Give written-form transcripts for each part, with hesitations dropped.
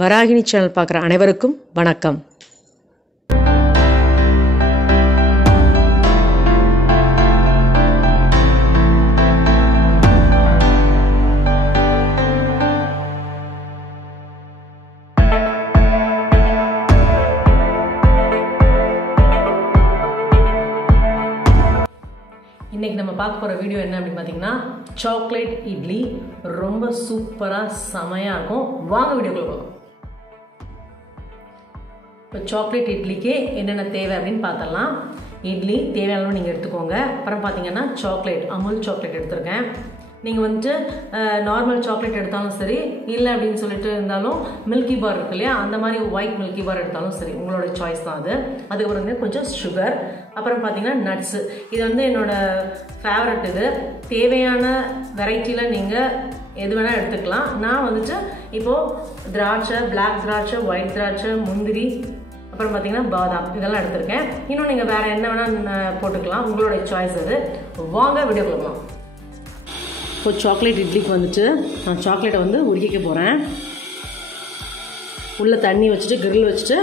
Varahini channel பார்க்குற அனைவருக்கும் வணக்கம். இன்னைக்கு நம்ம பார்க்க போகிற வீடியோ என்ன அப்படின்னு பார்த்தீங்கன்னா சாக்லேட் இட்லி. ரொம்ப சூப்பராக செமையாக இருக்கும். வாங்க வீடியோக்குள்ள போகலாம். இப்போ சாக்லேட் இட்லிக்கு என்னென்ன தேவை அப்படின்னு பார்த்தலாம். இட்லி தேவையான நீங்கள் எடுத்துக்கோங்க. அப்புறம் பார்த்தீங்கன்னா சாக்லேட், அமுல் சாக்லேட் எடுத்துருக்கேன். நீங்கள் வந்துட்டு நார்மல் சாக்லேட் எடுத்தாலும் சரி, இல்லை அப்படின்னு சொல்லிட்டு இருந்தாலும் மில்கி பார் இருக்கு இல்லையா, அந்த மாதிரி ஒயிட் மில்கி பார் எடுத்தாலும் சரி, உங்களோட சாய்ஸ் தான் அது. அதுக்கப்புறம் வந்து கொஞ்சம் சுகர், அப்புறம் பார்த்தீங்கன்னா நட்ஸு. இது வந்து என்னோடய ஃபேவரட். இது தேவையான வெரைட்டியில் நீங்கள் எது வேணால் எடுத்துக்கலாம். நான் வந்துட்டு இப்போது திராட்சை, பிளாக் திராட்சை, ஒயிட் திராட்சை, முந்திரி, அப்புறம் பார்த்தீங்கன்னா பாதாம், இதெல்லாம் எடுத்திருக்கேன். இன்னும் நீங்கள் வேறு என்ன வேணால் போட்டுக்கலாம், உங்களோட சாய்ஸ் அது. வாங்க வீடியோ பார்க்கலாம். இப்போ சாக்லேட் இட்லிக்கு வந்துட்டு நான் சாக்லேட்டை வந்து உருக்கிக்க போகிறேன். உள்ளே தண்ணி வச்சுட்டு கிரில் வச்சுட்டு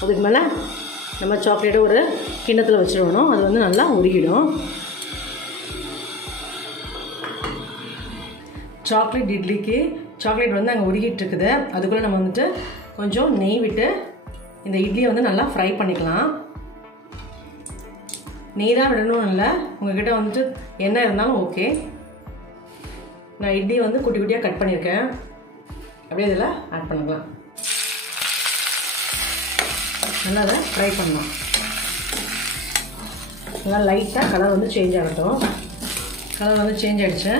அதுக்கு மேலே நம்ம சாக்லேட்டை ஒரு கிண்ணத்தில் வச்சுருவணும். அது வந்து நல்லா உருகிடும். சாக்லேட் இட்லிக்கு சாக்லேட் வந்து அங்கே உருகிட்டு இருக்குது. அதுக்குள்ளே நம்ம வந்துட்டு கொஞ்சம் நெய் விட்டு இந்த இட்லியை வந்து நல்லா ஃப்ரை பண்ணிக்கலாம். நெய் தான் விடணும் இல்லை, உங்கள்கிட்ட வந்துட்டு எண்ணெய் இருந்தாலும் ஓகே. நான் இட்லி வந்து குட்டி குட்டியாக கட் பண்ணியிருக்கேன். அப்படியே இதில் ஆட் பண்ணிக்கலாம். நல்லா அதை ஃப்ரை பண்ணலாம். நல்லா லைட்டாக கலர் வந்து சேஞ்ச் ஆகட்டும். கலர் வந்து சேஞ்ச் ஆகிடுச்சு.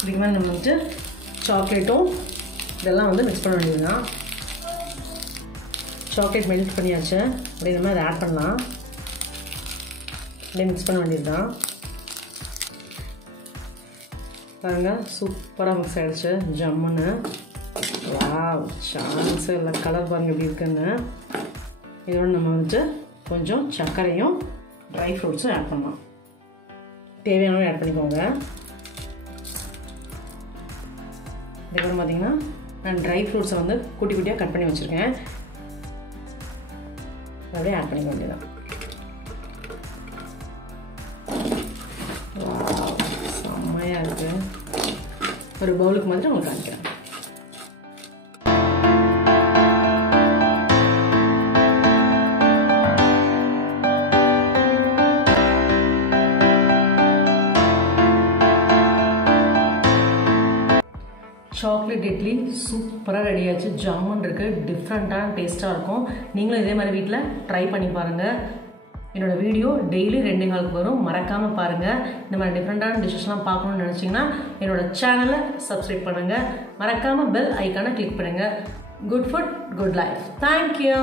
இதுக்கு மேலே நம்ம வந்துட்டு சாக்லேட்டும் இதெல்லாம் வந்து மிக்ஸ் பண்ண வேண்டியது தான். சாக்லேட் மெல்ட் பண்ணியாச்சு. அப்படியே நம்ம அதை ஆட் பண்ணலாம். அப்படியே மிக்ஸ் பண்ண வேண்டியது தான். பாருங்கள், சூப்பராக மிக்ஸ் ஆகிடுச்சு. ஜம்முன்னு வாவ், சான்ஸு இல்லை. கலர் பாருங்கள் எப்படி இருக்குன்னு. இதோட நம்ம வந்துட்டு கொஞ்சம் சர்க்கரையும் ட்ரை ஃப்ரூட்ஸும் ஆட் பண்ணலாம். தேவையானவை ஆட் பண்ணிக்கோங்க. இதுக்கப்புறம் பார்த்தீங்கன்னா நான் ட்ரை ஃப்ரூட்ஸை வந்து குட்டி குட்டியாக கட் பண்ணி வச்சுருக்கேன். அப்படியே ஆட் பண்ணிக்க வேண்டியதான். செம்மையாக இருக்குது. ஒரு பவுலுக்கு மாதிரி உங்களுக்கு காமிக்கிறேன். சாக்லேட் இட்லி சூப்பராக ரெடியாச்சு. ஜாமுன் இருக்குது. டிஃப்ரெண்ட்டான டேஸ்ட்டாக இருக்கும். நீங்களும் இதே மாதிரி வீட்டில் ட்ரை பண்ணி பாருங்கள். என்னோடய வீடியோ டெய்லி 2 வரும். மறக்காமல் பாருங்கள். இந்த மாதிரி டிஃப்ரெண்ட்டான டிஷ்ஷஸ்லாம் பார்க்கணுன்னு நினச்சிங்கன்னா என்னோடய சேனலை சப்ஸ்கிரைப் பண்ணுங்கள். மறக்காமல் பெல் ஐக்கானை கிளிக் பண்ணுங்கள். Good food, good life. Thank you.